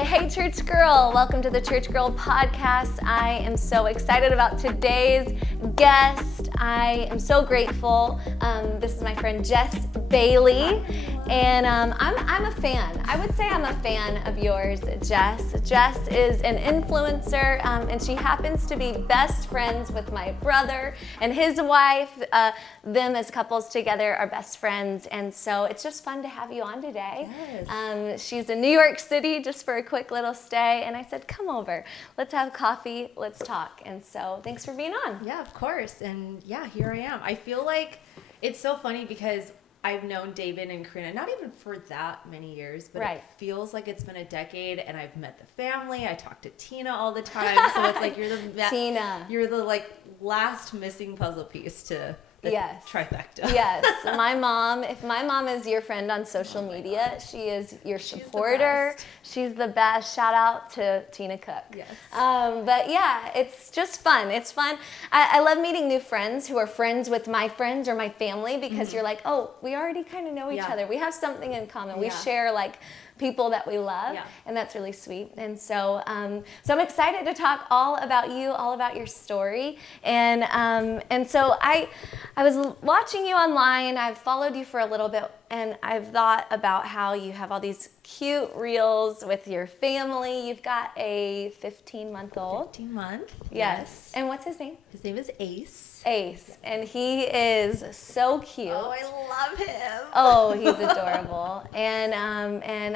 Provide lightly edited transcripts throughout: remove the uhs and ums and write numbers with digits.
Hey Church Girl, welcome to the Church Girl podcast. I am so excited about today's guest. I am so grateful. This is my friend Jess Bailey, and I'm a fan. I would say I'm a fan of yours, Jess. Jess is an influencer, and she happens to be best friends with my brother and his wife. Them as couples together are best friends, and so it's just fun to have you on today. Yes. She's in New York City just for a quick little stay, and I said, come over, let's have coffee, let's talk. And so thanks for being on. Yeah, of course. And yeah, here I am. I feel like it's so funny because I've known David and Karina, not even for that many years, but Right. It feels like it's been a decade, and I've met the family. I talk to Tina all the time, so it's like Tina. You're the like last missing puzzle piece to the Yes. trifecta. Yes, my mom, if my mom is your friend on social media, she is your supporter. She's the best. Shout out to Tina Cook. Yes. But yeah, it's just fun. It's fun. I love meeting new friends who are friends with my friends or my family because you're like, oh, we already kind of know each other. We have something in common. We share like people that we love, and that's really sweet. And so, so I'm excited to talk all about you, all about your story. And so I was watching you online. I've followed you for a little bit, and I've thought about how you have all these cute reels with your family. You've got a 15-month-old. 15-month. Yes. And what's his name? His name is Ace. Ace. And he is so cute. Oh, I love him. Oh, he's adorable. And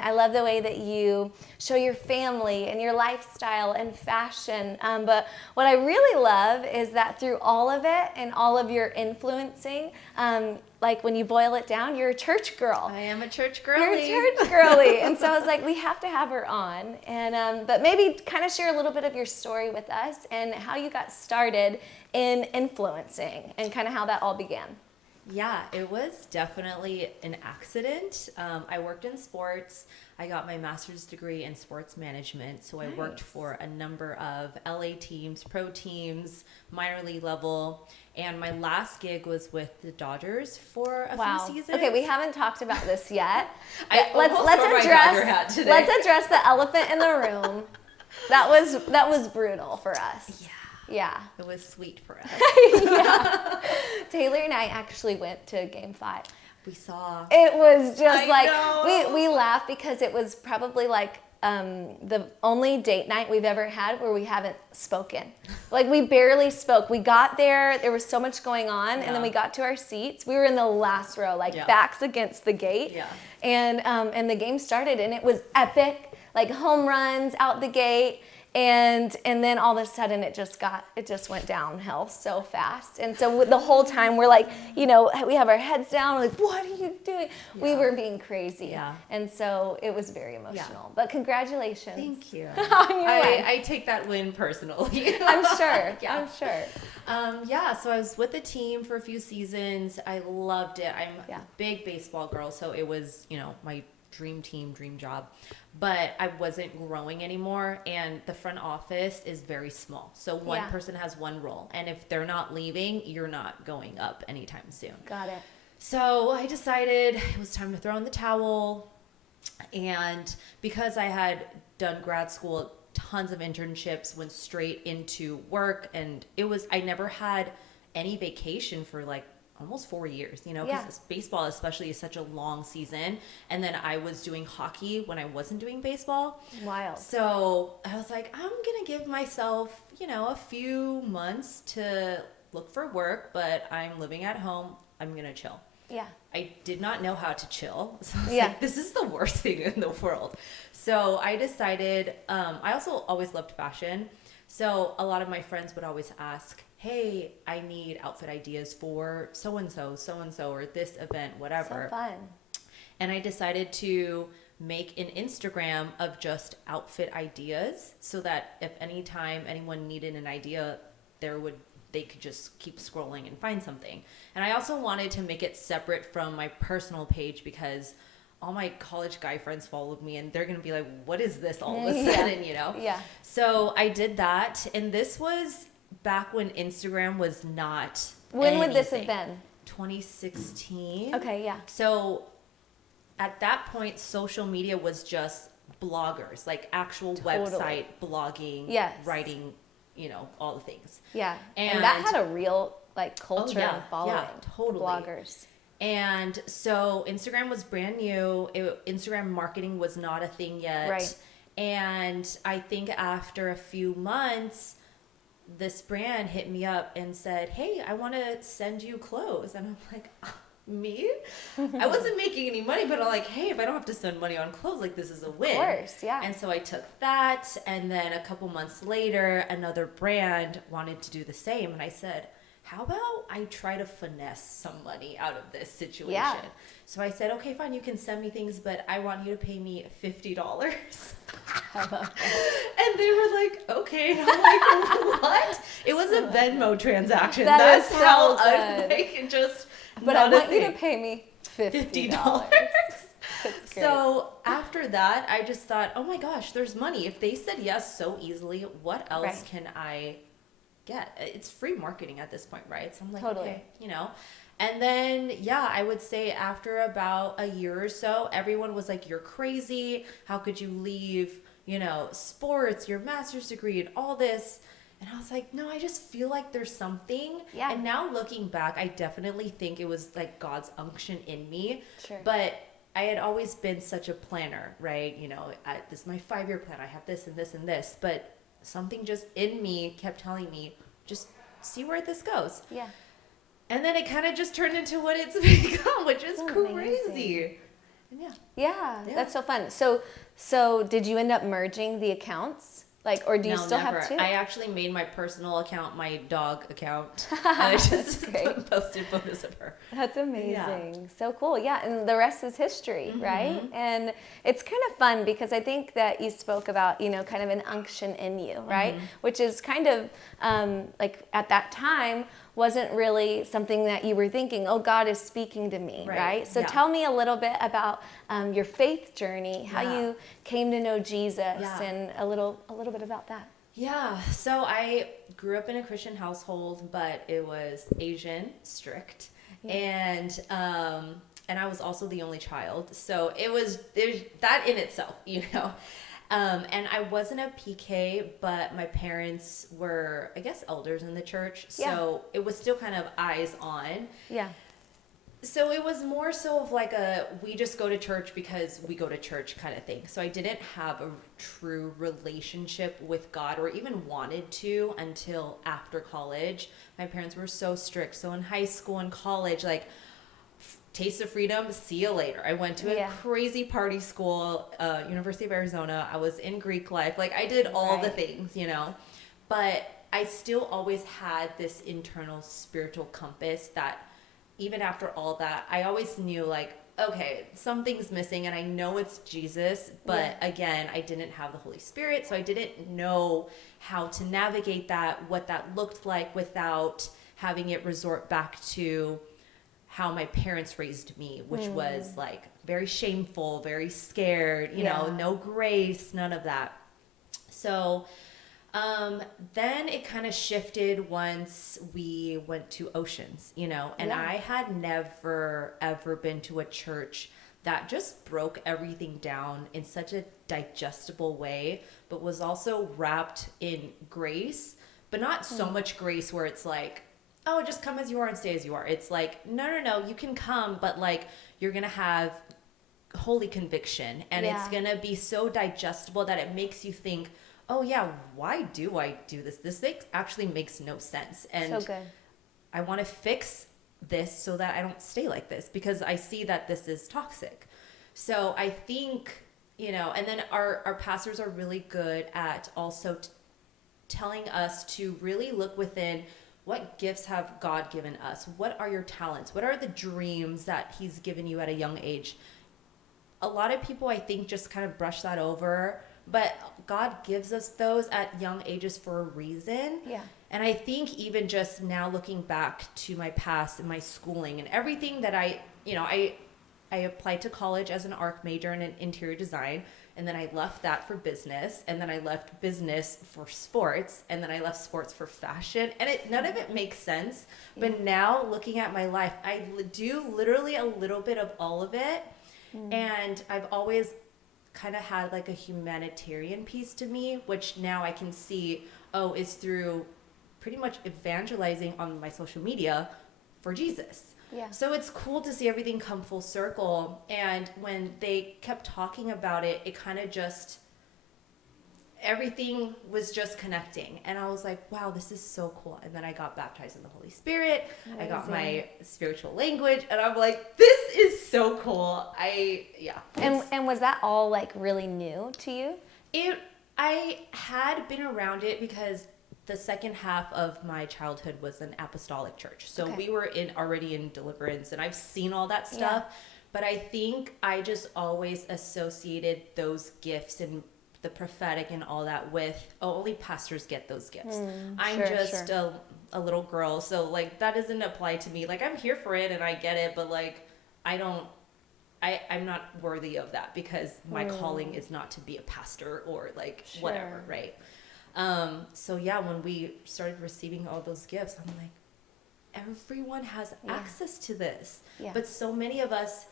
I love the way that you show your family and your lifestyle and fashion. But what I really love is that through all of it and all of your influencing, like when you boil it down, you're a church girl. I am a church girly. You're a church girly. And so I was like, we have to have her on. And but maybe kind of share a little bit of your story with us and how you got started in influencing and kind of how that all began. Yeah, it was definitely an accident. I worked in sports. I got my master's degree in sports management. So I worked for a number of LA teams, pro teams, minor league level. And my last gig was with the Dodgers for a few seasons. Okay, we haven't talked about this yet. Let's address the elephant in the room. That was brutal for us. Yeah. It was sweet for us. Yeah. Taylor and I actually went to Game 5. We saw. It was just we laughed because it was probably like the only date night we've ever had where we haven't spoken. Like we barely spoke. We got there was so much going on, and then we got to our seats. We were in the last row, backs against the gate. Yeah. And the game started, and it was epic, like home runs out the gate. And then all of a sudden it just went downhill so fast. And so the whole time we're like, we have our heads down. We're like, what are you doing? Yeah. We were being crazy. Yeah. And so it was very emotional. Yeah. But congratulations. Thank you. I take that win personally. I'm sure. Yeah. I'm sure. So I was with the team for a few seasons. I loved it. I'm a big baseball girl, so it was, my dream team, dream job. But I wasn't growing anymore, and the front office is very small. So one person has one role, and if they're not leaving, you're not going up anytime soon. Got it. So I decided it was time to throw in the towel, and because I had done grad school, tons of internships, went straight into work, and I never had any vacation for like almost 4 years, because baseball especially is such a long season. And then I was doing hockey when I wasn't doing baseball. Wild. So I was like, I'm going to give myself, a few months to look for work, but I'm living at home. I'm going to chill. Yeah. I did not know how to chill. So I was like, this is the worst thing in the world. So I decided, I also always loved fashion. So a lot of my friends would always ask, hey, I need outfit ideas for so-and-so, or this event, whatever. So fun. And I decided to make an Instagram of just outfit ideas so that if anytime anyone needed an idea, they could just keep scrolling and find something. And I also wanted to make it separate from my personal page because all my college guy friends followed me, and they're going to be like, what is this all of a sudden, Yeah. So I did that, and this was back when Instagram was not When would this have been? 2016. Okay, yeah. So at that point, social media was just bloggers, like actual Totally. website blogging, Yes. writing, you know, all the things. Yeah. And that had a real like culture and following. Yeah, totally. Bloggers. And so Instagram was brand new. Instagram marketing was not a thing yet. Right. And I think after a few months, this brand hit me up and said, hey, I want to send you clothes. And I'm like, me? I wasn't making any money, but I'm like, hey, if I don't have to spend money on clothes, like this is a win. Of course, yeah. And so I took that. And then a couple months later, another brand wanted to do the same. And I said, how about I try to finesse some money out of this situation? Yeah. So I said, okay, fine, you can send me things, but I want you to pay me $50. And they were like, okay. And I'm like, what? It was a Venmo transaction. That's how so good. like just. But I want you to pay me $50. So after that, I just thought, oh my gosh, there's money. If they said yes so easily, what else Right. can I get? It's free marketing at this point, right? So I'm like, Totally. okay, you know. And then, yeah, I would say after about a year or so, everyone was like, you're crazy. How could you leave, you know, sports, your master's degree, and all this? And I was like, no, I just feel like there's something. Yeah. And now looking back, I definitely think it was like God's unction in me. Sure. But I had always been such a planner, right? You know, this is my 5-year plan. I have this and this and this. But something just in me kept telling me, just see where this goes. Yeah. And then it kind of just turned into what it's become, which is crazy. Amazing. And Yeah, that's so fun. So did you end up merging the accounts? Like, or do you still never. have two? I actually made my personal account my dog account. I just great. posted photos of her. That's amazing. So cool. Yeah. And the rest is history, right? And it's kind of fun because I think that you spoke about, you know, kind of an unction in you, right? Which is kind of like at that time wasn't really something that you were thinking, oh, God is speaking to me, right? So tell me a little bit about your faith journey, how you came to know Jesus and a little bit about that. Yeah, so I grew up in a Christian household, but it was Asian, strict, and I was also the only child. So there's that in itself, you know. And I wasn't a PK, but my parents were, I guess, elders in the church. So it was still kind of eyes on. Yeah. So it was more so of like we just go to church because we go to church kind of thing. So I didn't have a true relationship with God or even wanted to until after college. My parents were so strict. So in high school and college, like, taste of freedom, see you later. I went to a crazy party school, University of Arizona. I was in Greek life. Like, I did all the things, you know. But I still always had this internal spiritual compass that even after all that, I always knew, like, okay, something's missing and I know it's Jesus. But again, I didn't have the Holy Spirit. So I didn't know how to navigate that, what that looked like without having it resort back to how my parents raised me, which was like very shameful, very scared, you know, no grace, none of that. So then it kind of shifted once we went to Oceans, you know, and I had never, ever been to a church that just broke everything down in such a digestible way, but was also wrapped in grace, but not so much grace where it's like, oh, just come as you are and stay as you are. It's like, no, you can come, but like you're going to have holy conviction and it's going to be so digestible that it makes you think, oh yeah, why do I do this? This actually makes no sense. And so good. I want to fix this so that I don't stay like this because I see that this is toxic. So I think, you know, and then our pastors are really good at also telling us to really look within. What gifts have God given us? What are your talents? What are the dreams that he's given you at a young age? A lot of people, I think, just kind of brush that over, but God gives us those at young ages for a reason. Yeah. And I think even just now looking back to my past and my schooling and everything that I applied to college as an ARC major in interior design. And then I left that for business, and then I left business for sports, and then I left sports for fashion, and none of it makes sense. But now looking at my life, I do literally a little bit of all of it, and I've always kind of had like a humanitarian piece to me, which now I can see, is through pretty much evangelizing on my social media for Jesus. Yeah. So it's cool to see everything come full circle. And when they kept talking about it, it kind of just, everything was just connecting. And I was like, wow, this is so cool. And then I got baptized in the Holy Spirit. Amazing. I got my spiritual language. And I'm like, this is so cool. And was that all like really new to you? I had been around it because the second half of my childhood was an apostolic church. So we were already in deliverance, and I've seen all that stuff. Yeah. But I think I just always associated those gifts and the prophetic and all that with, only pastors get those gifts. I'm just a little girl. So like, that doesn't apply to me. Like, I'm here for it and I get it, but like, I'm not worthy of that because my calling is not to be a pastor or like whatever. Right. So yeah, when we started receiving all those gifts, I'm like, everyone has access to this, but so many of us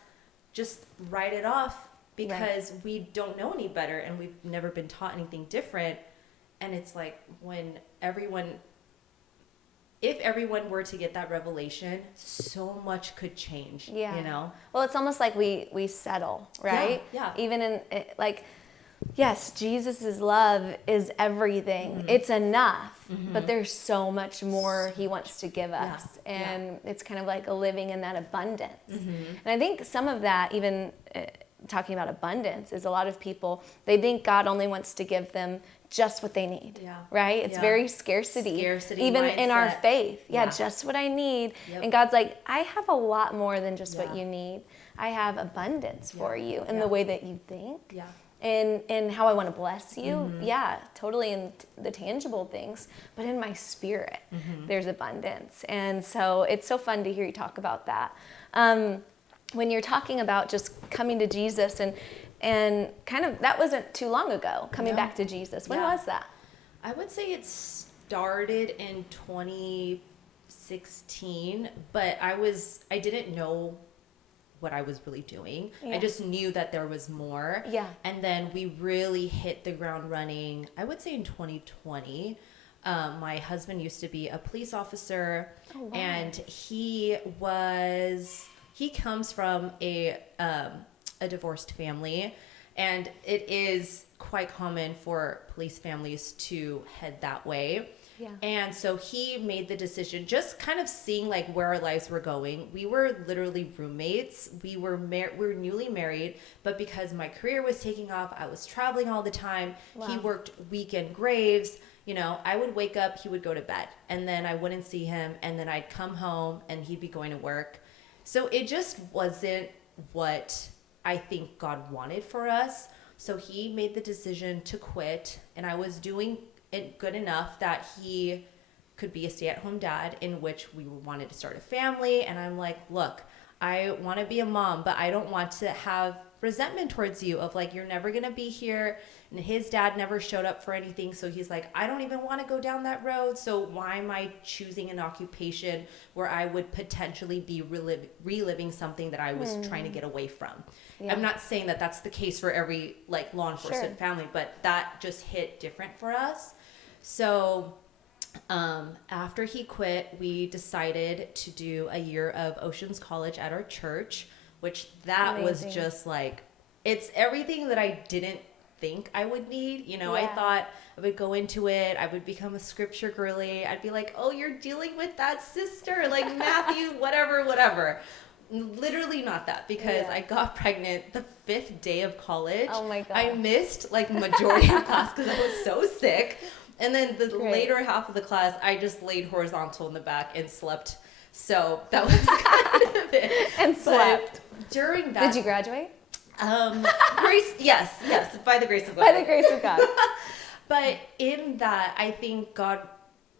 just write it off because we don't know any better and we've never been taught anything different. And it's like, if everyone were to get that revelation, so much could change, you know? Well, it's almost like we settle, right? Yeah. Even in like, yes, Jesus's love is everything. It's enough, but there's so much more he wants to give us. And it's kind of like a living in that abundance. And I think some of that, even talking about abundance, is a lot of people, they think God only wants to give them just what they need, right? It's very scarcity even mindset. In our faith. Just what I need. And God's like, I have a lot more than just what you need. I have abundance for you in the way that you think. And how I want to bless you, totally in the tangible things, but in my spirit, there's abundance. And so it's so fun to hear you talk about that. When you're talking about just coming to Jesus and kind of, that wasn't too long ago, coming back to Jesus. When was that? I would say it started in 2016, but I didn't know what I was really doing. I just knew that there was more. And then we really hit the ground running, I would say in 2020. My husband used to be a police officer, and he comes from a divorced family, and it is quite common for police families to head that way. And so he made the decision, just kind of seeing like where our lives were going. We were literally roommates. We were newly married, but because my career was taking off, I was traveling all the time. He worked weekend graves. You know, I would wake up, he would go to bed, and then I wouldn't see him, and then I'd come home and he'd be going to work. So it just wasn't what I think God wanted for us. So he made the decision to quit, and I was doing it good enough that he could be a stay-at-home dad, in which we wanted to start a family. And I'm like, look, I want to be a mom, but I don't want to have resentment towards you of like, you're never going to be here. And his dad never showed up for anything. So he's like, I don't even want to go down that road. So why am I choosing an occupation where I would potentially be reliving something that I was trying to get away from? I'm not saying that that's the case for every like law enforcement family, but that just hit different for us. So after he quit, we decided to do a year of Oceans College at our church, which that was just like, it's everything that I didn't think I would need. You know, I thought I would go into it, I would become a scripture girly. I'd be like, oh, you're dealing with that sister, like Matthew, whatever. Literally not that, because I got pregnant the 5th day of college. Oh my God. I missed like majority of class because I was so sick. And then the later half of the class, I just laid horizontal in the back and slept. So that was kind of it. And slept. But during that. Did you graduate? Grace, yes, by the grace of God. By the grace of God. But in that, I think God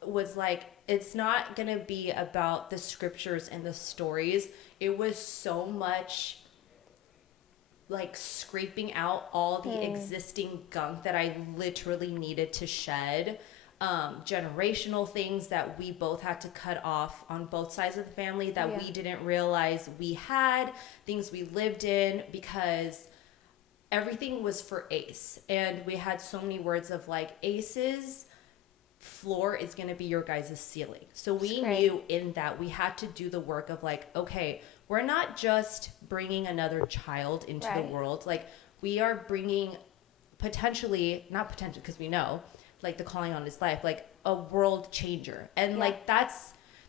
was like, it's not going to be about the scriptures and the stories. It was so much like scraping out all the existing gunk that I literally needed to shed. Generational things that we both had to cut off on both sides of the family that we didn't realize we had, things we lived in, because everything was for Ace. And we had so many words of like, Ace's floor is going to be your guys' ceiling. So we knew in that we had to do the work of like, okay, we're not just bringing another child into the world. Like, we are bringing potentially, not potentially, because we know, like, the calling on his life, like a world changer. And like,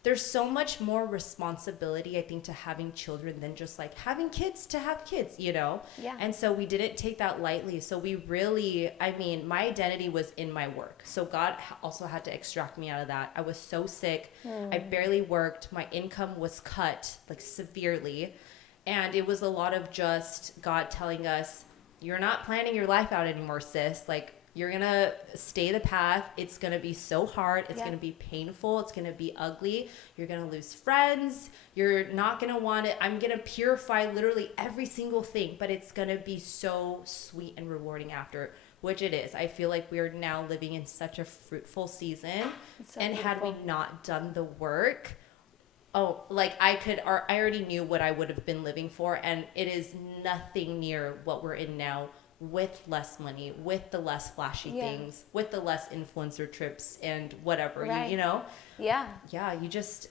there's so much more responsibility, I think, to having children than just like having kids to have kids, you know? Yeah. And so we didn't take that lightly. So we really, I mean, my identity was in my work. So God also had to extract me out of that. I was so sick. I barely worked. My income was cut like severely. And it was a lot of just God telling us, you're not planning your life out anymore, sis. Like, you're going to stay the path. It's going to be so hard. It's going to be painful. It's going to be ugly. You're going to lose friends. You're not going to want it. I'm going to purify literally every single thing, but it's going to be so sweet and rewarding after, which it is. I feel like we're now living in such a fruitful season. So and beautiful. Had we not done the work, like I already knew what I would have been living for, and it is nothing near what we're in now, with less money, with the less flashy things, with the less influencer trips and whatever, you know? Yeah. Yeah, you just,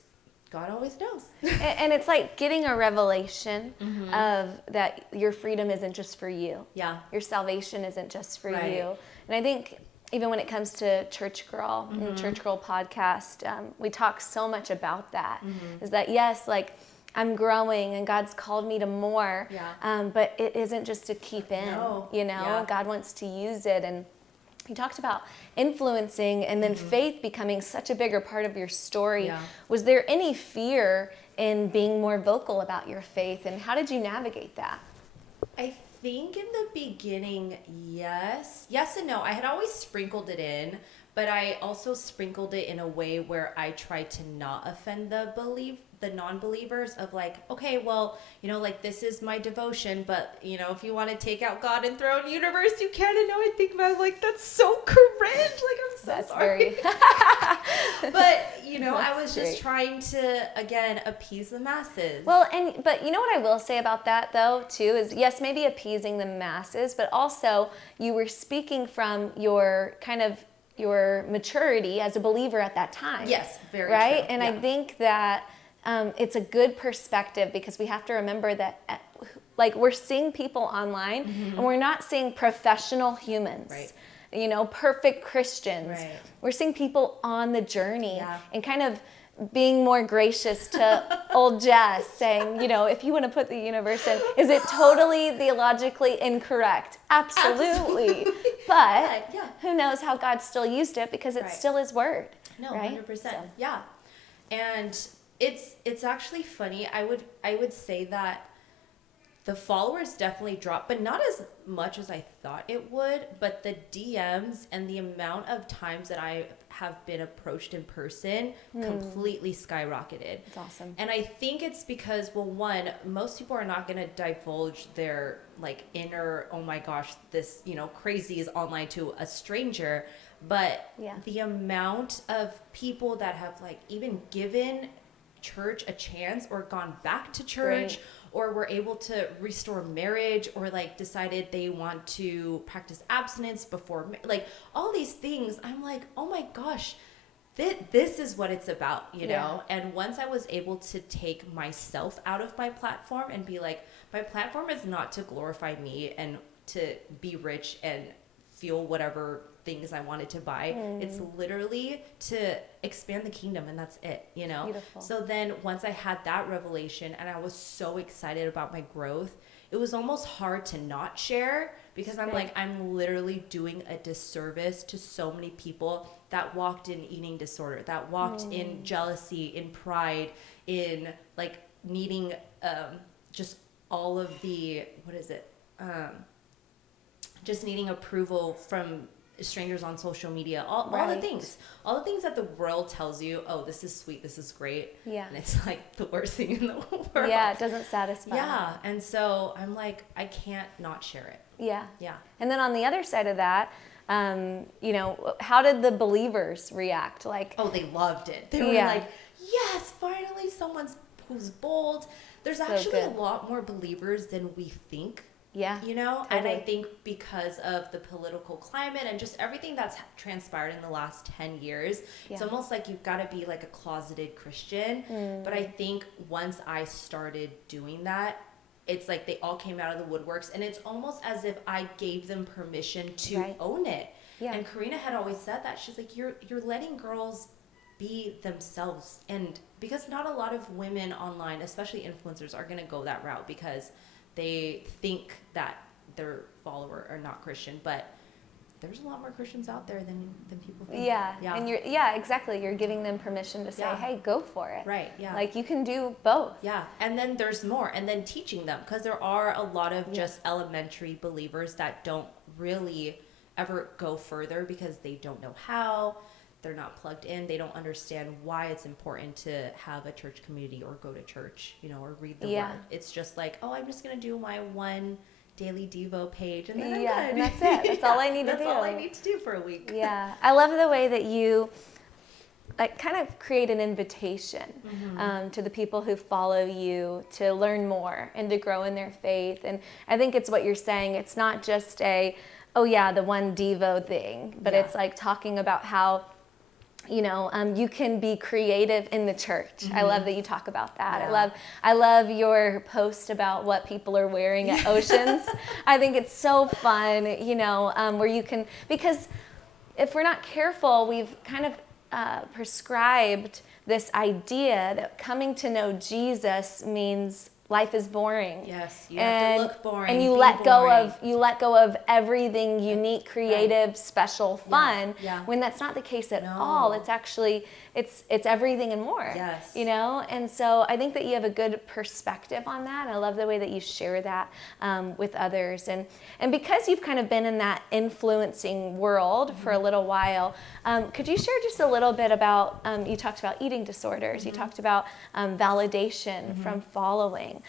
God always knows. And it's like getting a revelation of that your freedom isn't just for you. Yeah. Your salvation isn't just for you. And I think even when it comes to CHURCHGIRL and the CHURCHGIRL podcast, we talk so much about that. Is that, yes, like, I'm growing and God's called me to more, but it isn't just to keep in, you know, God wants to use it. And you talked about influencing and then faith becoming such a bigger part of your story. Was there any fear in being more vocal about your faith, and how did you navigate that? I think in the beginning, yes and no. I had always sprinkled it in, but I also sprinkled it in a way where I tried to not offend the non-believers of like, okay, well, you know, like, this is my devotion, but, you know, if you want to take out God and throw in universe, you can. And now I think about it, like, that's so cringe. Like, I'm so sorry. But, you know, I was just trying to, again, appease the masses. Well, but you know what I will say about that, though, too, is yes, maybe appeasing the masses, but also you were speaking from your your maturity as a believer at that time. Yes, very right? true. And I think that it's a good perspective, because we have to remember that like, we're seeing people online and we're not seeing professional humans, you know, perfect Christians. We're seeing people on the journey and kind of being more gracious to old Jess, saying, you know, if you want to put the universe in, is it totally theologically incorrect? Absolutely. But who knows how God still used it, because it's still his word. No, 100%. So. Yeah. And it's actually funny. I would say that the followers definitely dropped, but not as much as I thought it would. But the DMs and the amount of times that I have been approached in person completely skyrocketed. That's awesome. And I think it's because, well, one, most people are not going to divulge their like inner, oh my gosh, this, you know, crazy is online to a stranger. But the amount of people that have like even given church a chance or gone back to church or were able to restore marriage or like decided they want to practice abstinence before, like all these things, I'm like, oh my gosh, this is what it's about, you know? And once I was able to take myself out of my platform and be like, my platform is not to glorify me and to be rich and feel whatever things I wanted to buy. It's literally to expand the kingdom, and that's it, you know? Beautiful. So then once I had that revelation and I was so excited about my growth, it was almost hard to not share, because I'm like, I'm literally doing a disservice to so many people that walked in eating disorder, that walked in jealousy, in pride, in like needing just all of the, just needing approval from strangers on social media, all the things that the world tells you, oh, this is sweet, this is great, and it's like the worst thing in the world. It doesn't satisfy. And so I'm like, I can't not share it. And then on the other side of that, you know, how did the believers react? Like, oh, they loved it. They were like, yes, finally someone's who's bold. There's actually a lot more believers than we think Yeah. You know, totally. and I think because of the political climate and just everything that's transpired in the last 10 years, it's almost like you've got to be like a closeted Christian. But I think once I started doing that, it's like they all came out of the woodworks, and it's almost as if I gave them permission to own it. Yeah. And Karina had always said that. She's like, you're letting girls be themselves. And because not a lot of women online, especially influencers, are going to go that route because they think that their follower are not Christian, but there's a lot more Christians out there than people think. Yeah. And exactly. You're giving them permission to say, hey, go for it. Right. Yeah. Like you can do both. Yeah. And then there's more. And then teaching them, because there are a lot of just elementary believers that don't really ever go further because they don't know how. They're not plugged in. They don't understand why it's important to have a church community or go to church, you know, or read the word. It's just like, oh, I'm just going to do my one daily Devo page and then I'm done. And that's it. That's all I need to do. That's all I need to do for a week. Yeah. I love the way that you like kind of create an invitation to the people who follow you to learn more and to grow in their faith. And I think it's what you're saying. It's not just the one Devo thing, but it's like talking about how, you know, you can be creative in the church. I love that you talk about that. Yeah. I love your post about what people are wearing at Oceans. I think it's so fun, you know, where you can, because if we're not careful, we've kind of prescribed this idea that coming to know Jesus means life is boring. Yes, you have to look boring. And you let go of everything unique, creative, special, fun. When that's not the case at all. It's actually it's everything and more. Yes. You know? And so I think that you have a good perspective on that. I love the way that you share that with others. And because you've kind of been in that influencing world for a little while, could you share just a little bit about, you talked about eating disorders, you talked about validation from following.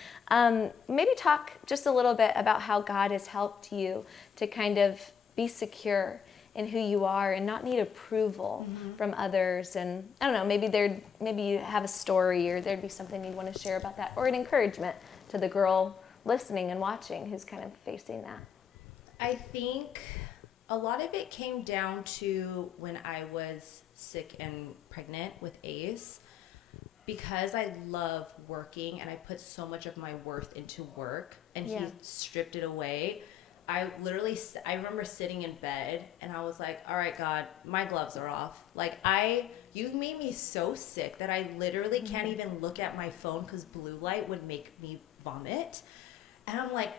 Maybe talk just a little bit about how God has helped you to kind of be secure in who you are and not need approval from others. And I don't know, maybe you have a story or there'd be something you'd want to share about that, or an encouragement to the girl listening and watching who's kind of facing that. I think a lot of it came down to when I was sick and pregnant with Ace. Because I love working and I put so much of my worth into work, and he stripped it away. I remember sitting in bed and I was like, all right, God, my gloves are off. Like you've made me so sick that I literally can't even look at my phone because blue light would make me vomit. And I'm like,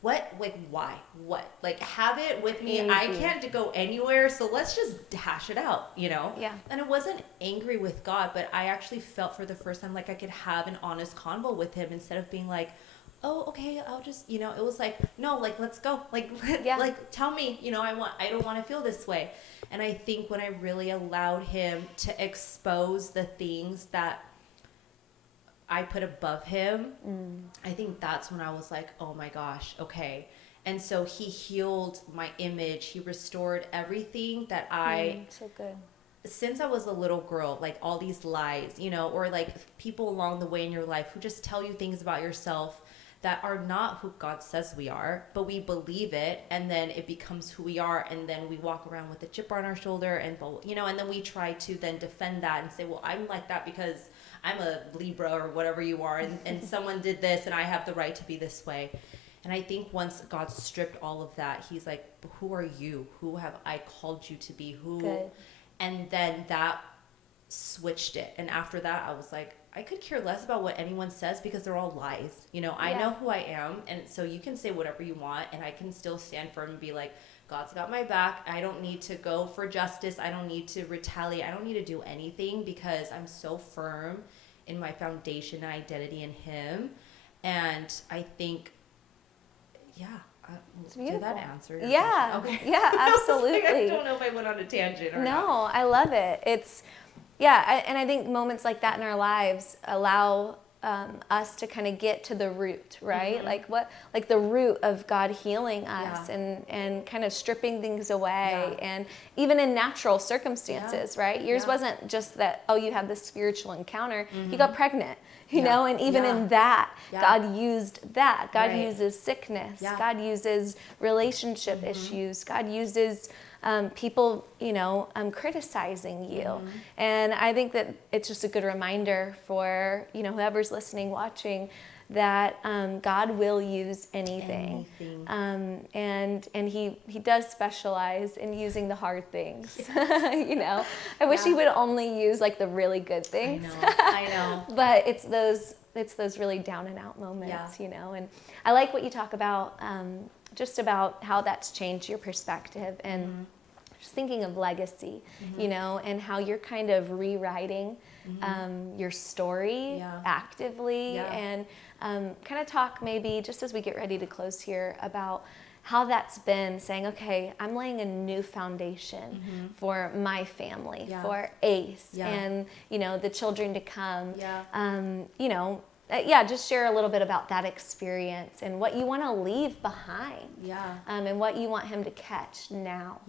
what? Like, why? What? Like, have it with me. I can't go anywhere, so let's just hash it out, you know? Yeah. And I wasn't angry with God, but I actually felt for the first time like I could have an honest convo with him instead of being like, oh, okay, I'll just, you know, it was like, no, like, let's go. Like, like, tell me, you know, I don't want to feel this way. And I think when I really allowed him to expose the things that I put above him, I think that's when I was like, oh my gosh, okay. And so he healed my image. He restored everything that so good. Since I was a little girl, like all these lies, you know, or like people along the way in your life who just tell you things about yourself that are not who God says we are, but we believe it, and then it becomes who we are, and then we walk around with a chip on our shoulder, and you know, and then we try to then defend that and say, well, I'm like that because I'm a Libra or whatever you are, and someone did this, and I have the right to be this way. And I think once God stripped all of that, he's like, who are you? Who have I called you to be? Who? Good. And then that switched it. And after that, I was like, I could care less about what anyone says because they're all lies. You know, I know who I am. And so you can say whatever you want, and I can still stand firm and be like, God's got my back. I don't need to go for justice. I don't need to retaliate. I don't need to do anything because I'm so firm in my foundation and identity in him. And I think, did that answer your question? Okay. Yeah, absolutely. I don't know if I went on a tangent or not. No, I love it. And I think moments like that in our lives allow us to kind of get to the root, right? Mm-hmm. Like the root of God healing us and kind of stripping things away, and even in natural circumstances, right? Yours wasn't just that, oh, you had this spiritual encounter. You got pregnant. you know, and even in that, God used that. God Right. uses sickness. Yeah. God uses relationship issues. God uses people, you know, criticizing you. And I think that it's just a good reminder for, you know, whoever's listening, watching, that God will use anything. And he does specialize in using the hard things. You know, I wish he would only use like the really good things. I know. But it's those really down and out moments, you know. And I like what you talk about, just about how that's changed your perspective, and just thinking of legacy, you know, and how you're kind of rewriting your story actively, and kind of talk maybe just as we get ready to close here about how that's been, saying, okay, I'm laying a new foundation for my family, for Ace, and, you know, the children to come, you know, just share a little bit about that experience and what you want to leave behind, and what you want him to catch now.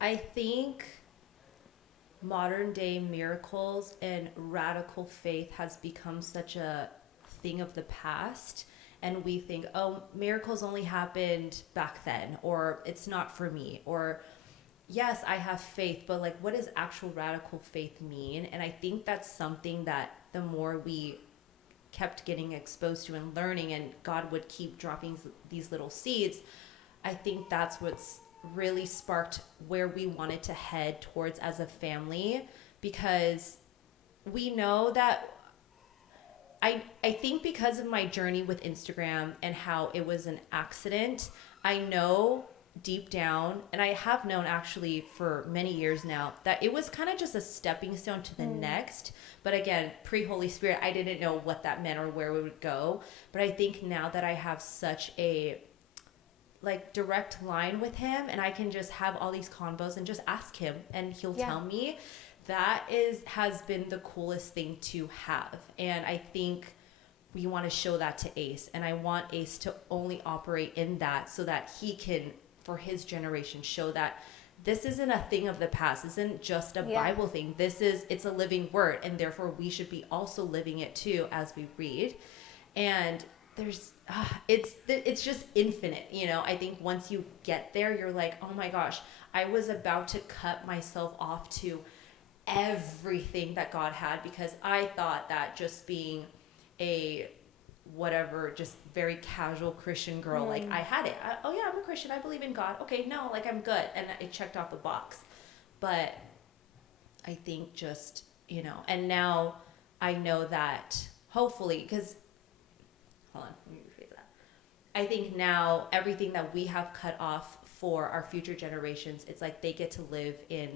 I think modern day miracles and radical faith has become such a thing of the past, and we think, oh, miracles only happened back then, or it's not for me, or yes, I have faith, but like, what does actual radical faith mean? And I think that's something that the more we kept getting exposed to and learning, and God would keep dropping these little seeds, I think that's what's really sparked where we wanted to head towards as a family, because we know that I think because of my journey with Instagram and how it was an accident, I know deep down, and I have known actually for many years now, that it was kind of just a stepping stone to the next. But again, pre-Holy Spirit, I didn't know what that meant or where we would go. But I think now that I have such a like direct line with him, and I can just have all these convos and just ask him and he'll tell me, that has been the coolest thing to have. And I think we want to show that to Ace, and I want Ace to only operate in that so that he can, for his generation, show that this isn't a thing of the past. This isn't just a Bible thing. It's a living word, and therefore we should be also living it too as we read. And there's it's just infinite, you know. I think once you get there, you're like, oh my gosh, I was about to cut myself off to everything that God had, because I thought that just being a whatever, just very casual Christian girl, like I had it. Oh yeah, I'm a Christian, I believe in God. Okay, no, like I'm good, and it checked off the box. But I think just, you know, and now I know that hopefully, because hold on, let me rephrase that. I think now everything that we have cut off for our future generations, it's like they get to live in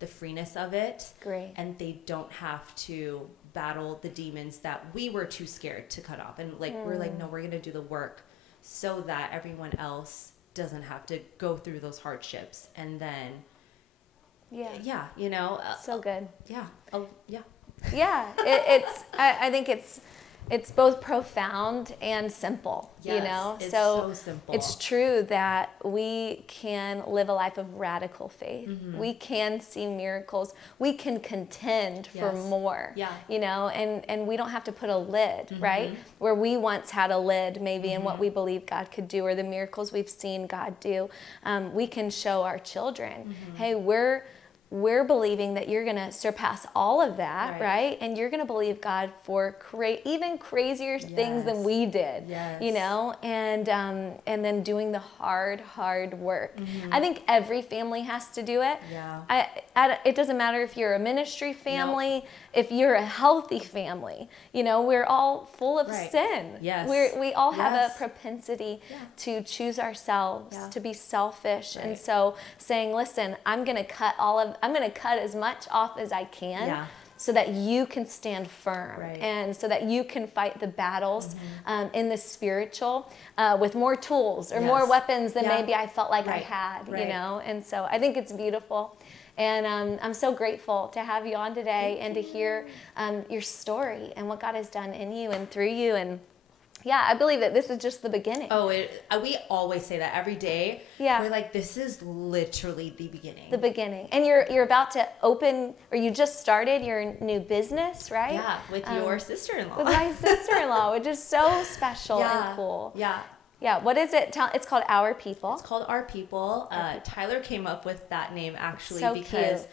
the freeness of it. Great. And they don't have to battle the demons that we were too scared to cut off. And like, we're like, no, we're going to do the work so that everyone else doesn't have to go through those hardships. And then, you know. So good. Yeah. I think it's both profound and simple, you know? It's so simple. It's true that we can live a life of radical faith. We can see miracles. We can contend for more, you know? And we don't have to put a lid, right? Where we once had a lid maybe in what we believe God could do, or the miracles we've seen God do. We can show our children, hey, we're believing that you're going to surpass all of that, right? And you're going to believe God for even crazier things than we did, you know, and then doing the hard work. I think every family has to do it. It doesn't matter if you're a ministry family, if you're a healthy family, you know, we're all full of sin. We all have a propensity to choose ourselves, to be selfish. And so saying, listen, I'm going to cut as much off as I can so that you can stand firm, and so that you can fight the battles in the spiritual with more tools or more weapons than maybe I felt like I had, you know? And so I think it's beautiful. And I'm so grateful to have you on today and to hear your story and what God has done in you and through you. And Yeah, I believe that this is just the beginning. Oh, we always say that every day. Yeah. We're like, this is literally the beginning. The beginning. And you're about to open, or you just started your new business, right? Yeah, with your sister-in-law. With my sister-in-law, which is so special and cool. Yeah. Yeah, what is it? It's called Our People. It's called Our People. Tyler came up with that name actually So because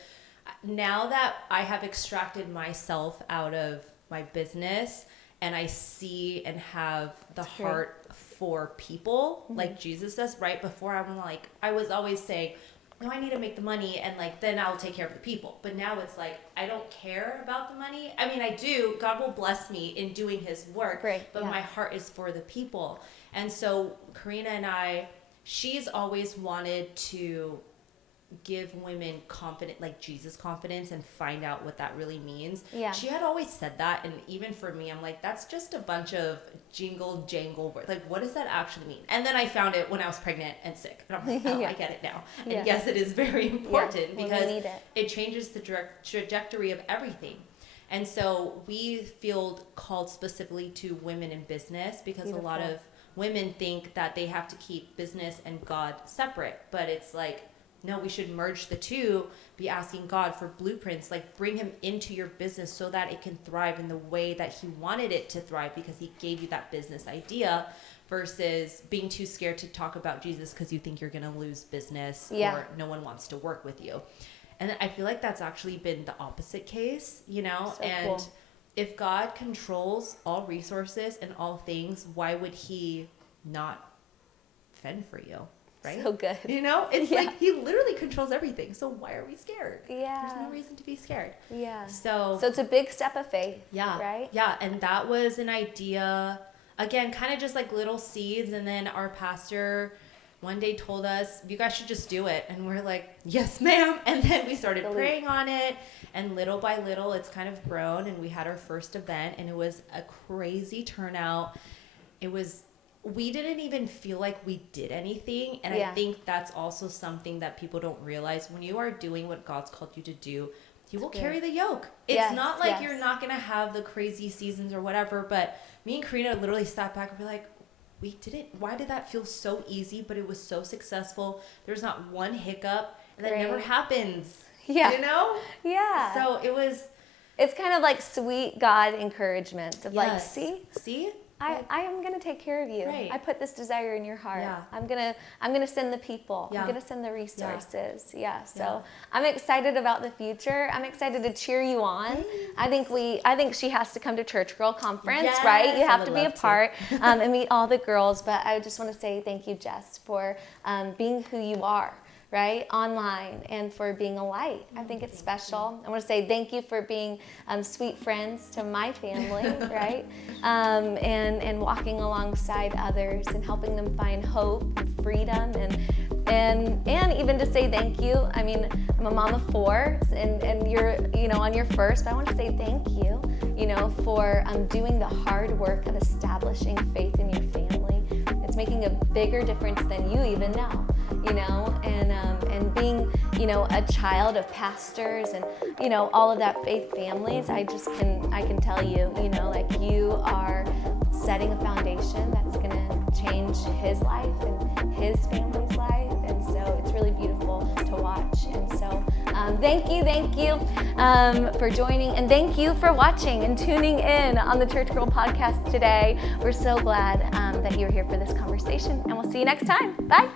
cute. Now that I have extracted myself out of my business and I see and have the heart for people like Jesus does. Right before I was always saying, no, I need to make the money and like then I'll take care of the people. But now it's like I don't care about the money. I mean, I do. God will bless me in doing his work, but my heart is for the people. And so Karina and she's always wanted to give women confidence, like Jesus confidence, and find out what that really means. Yeah. She had always said that, and even for me, I'm like, that's just a bunch of jingle jangle words. Like, what does that actually mean? And then I found it when I was pregnant and sick, and I'm like, oh, I get it now. And yes, it is very important because it changes the trajectory of everything. And so we feel called specifically to women in business because a lot of women think that they have to keep business and God separate, but it's like, no, we should merge the two, be asking God for blueprints, like bring him into your business so that it can thrive in the way that he wanted it to thrive because he gave you that business idea versus being too scared to talk about Jesus because you think you're going to lose business or no one wants to work with you. And I feel like that's actually been the opposite case, you know? So and cool. If God controls all resources and all things, why would he not fend for you? Right? So good. You know, it's like he literally controls everything. So why are we scared? Yeah. There's no reason to be scared. Yeah. So it's a big step of faith. Yeah. Right? Yeah. And that was an idea, again, kind of just like little seeds. And then our pastor one day told us, you guys should just do it. And we're like, yes, ma'am. And then we started praying on it. And little by little, it's kind of grown. And we had our first event and it was a crazy turnout. We didn't even feel like we did anything. And I think that's also something that people don't realize. When you are doing what God's called you to do, he will carry the yoke. It's not like you're not going to have the crazy seasons or whatever. But me and Karina literally sat back and were like, why did that feel so easy? But it was so successful. There's not one hiccup. And that never happens. Yeah. You know? Yeah. So it's kind of like sweet God encouragement of like, see? I am going to take care of you. Right. I put this desire in your heart. Yeah. I'm going to send the people. Yeah. I'm going to send the resources. So I'm excited about the future. I'm excited to cheer you on. I think she has to come to Church Girl Conference, right? You have to be a part and meet all the girls. But I just want to say thank you, Jess, for being who you are. Right, online, and for being a light. I think it's special. I want to say thank you for being sweet friends to my family, right? And walking alongside others and helping them find hope and freedom and even to say thank you. I mean, I'm a mom of 4 and you're, on your first, but I want to say thank you, for doing the hard work of establishing faith in your family. It's making a bigger difference than you even know. And being, a child of pastors and, all of that faith families, I can tell you, like you are setting a foundation that's going to change his life and his family's life. And so it's really beautiful to watch. And so thank you for joining. And thank you for watching and tuning in on the Church Girl podcast today. We're so glad that you're here for this conversation. And we'll see you next time. Bye.